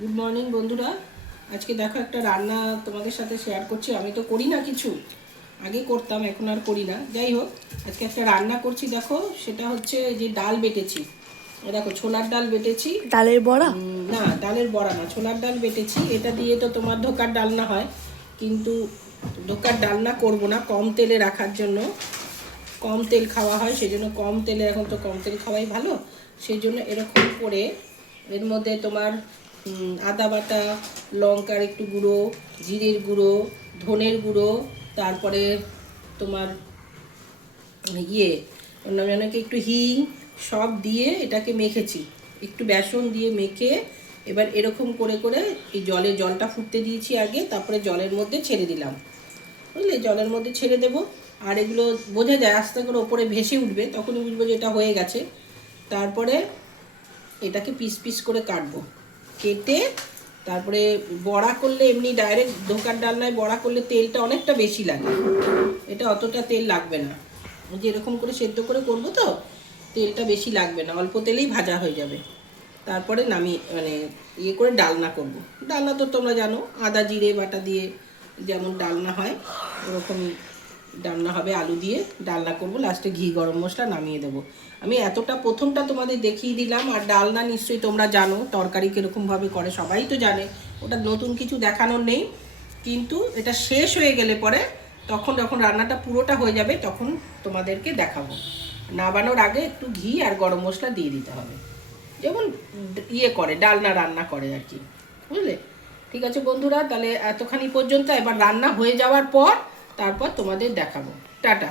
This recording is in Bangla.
গুড মর্নিং বন্ধুরা। আজকে দেখো একটা রান্না তোমাদের সাথে শেয়ার করছি। আমি তো করি না কিছু, আগে করতাম, এখন আর করি না। যাই হোক, আজকে একটা রান্না করছি। দেখো, সেটা হচ্ছে যে ডাল বেটেছি। দেখো, ছোলার ডাল বেটেছি। ডালের বড়া। না, ডালের বড়া না, ছোলার ডাল বেটেছি। এটা দিয়ে তো তোমার ধোকার ডালনা হয়, কিন্তু ধোকার ডালনা করব না, কম তেলে রাখার জন্য। কম তেল খাওয়া হয়, সেই জন্য কম তেলে, এখন তো কম তেল খাওয়াই ভালো। সেই জন্য এরকম করে এর মধ্যে তোমার আদা বাটা, লঙ্কার একটু গুঁড়ো, জিরের গুঁড়ো, ধনের গুঁড়ো, তারপরে তোমার ইয়ে অন্যান্য একটু হিং সব দিয়ে এটাকে মেখেছি। একটু বেসন দিয়ে মেখে এবার এরকম করে করে এই জলটা ফুটতে দিয়েছি আগে, তারপরে জলের মধ্যে ছেড়ে দিলাম। বুঝলে, জলের মধ্যে ছেড়ে দেবো। আর এগুলো বোঝা যায়, আস্তে করে ওপরে ভেসে উঠবে, তখনই বুঝবো যে এটা হয়ে গেছে। তারপরে এটাকে পিস পিস করে কাটবো, কেটে তারপরে বড়া করলে, এমনি ডাইরেক্ট ধোকার ডালনায় বড়া করলে তেলটা অনেকটা বেশি লাগে। এটা অতটা তেল লাগবে না, যে এরকম করে সেদ্ধ করে করবো তো তেলটা বেশি লাগবে না, অল্প তেলেই ভাজা হয়ে যাবে। তারপরে মানে ইয়ে করে ডালনা করব। ডালনা তো তোমরা জানো, আদা জিরে বাটা দিয়ে যেমন ডালনা হয় ওরকম ডালনা হবে। আলু দিয়ে ডালনা করব, লাস্টে ঘি গরম মশলা নামিয়ে দেবো। আমি এতটা প্রথমটা তোমাদের দেখিয়ে দিলাম। আর ডালনা নিশ্চয়ই তোমরা জানো তরকারি কীরকমভাবে করে, সবাই তো জানে, ওটা নতুন কিছু দেখানোর নেই। কিন্তু এটা শেষ হয়ে গেলে পরে, তখন যখন রান্নাটা পুরোটা হয়ে যাবে তখন তোমাদেরকে দেখাবো। নামানোর আগে একটু ঘি আর গরম মশলা দিয়ে দিতে হবে, যেমন ইয়ে করে, ডালনা রান্না করে আর কি। বুঝলে? ঠিক আছে বন্ধুরা, তাহলে এতখানি পর্যন্ত। এবার রান্না হয়ে যাওয়ার পর তারপর তোমাদের দেখাবো। টাটা।